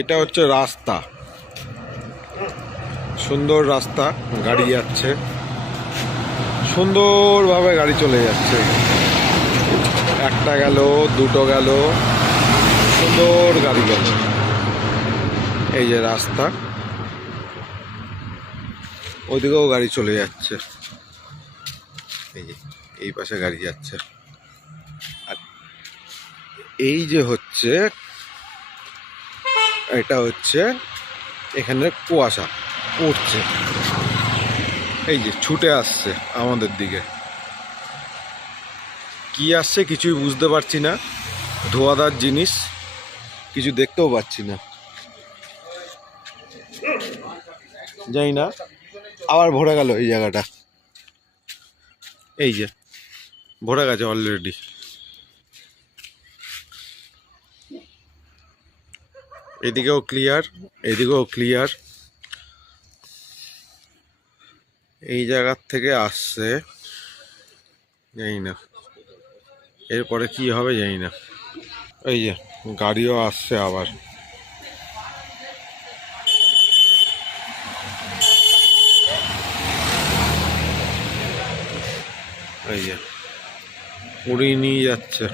এটা হচ্ছে রাস্তা, সুন্দর রাস্তা, গাড়ি যাচ্ছে সুন্দরভাবে, গাড়ি চলে যাচ্ছে, একটা গেল, দুটো গেল, সুন্দর গাড়ি গেল। এই যে রাস্তা, ওইদিকেও গাড়ি চলে যাচ্ছে, এই যে এই পাশে গাড়ি যাচ্ছে। আর এই যে হচ্ছে, এটা হচ্ছে এখানে কুয়াশা উঠছে, এই যে ছুটে আসছে আমাদের দিকে। কি আসছে কিছুই বুঝতে পারছি না, ধোঁয়াদার জিনিস, কিছু দেখতেও পাচ্ছি না, জানি না। আবার ভরে গেল এই জায়গাটা, এই যে ভরে গেছে অলরেডি। এদিকেও ক্লিয়ার, এদিকেও ক্লিয়ার। এই জায়গার থেকে আসছে, জানি না এরপরে কি হবে, জানি না। এই যে গাড়িও আসছে আবার, এই যে উড়িয়ে নিয়ে যাচ্ছে।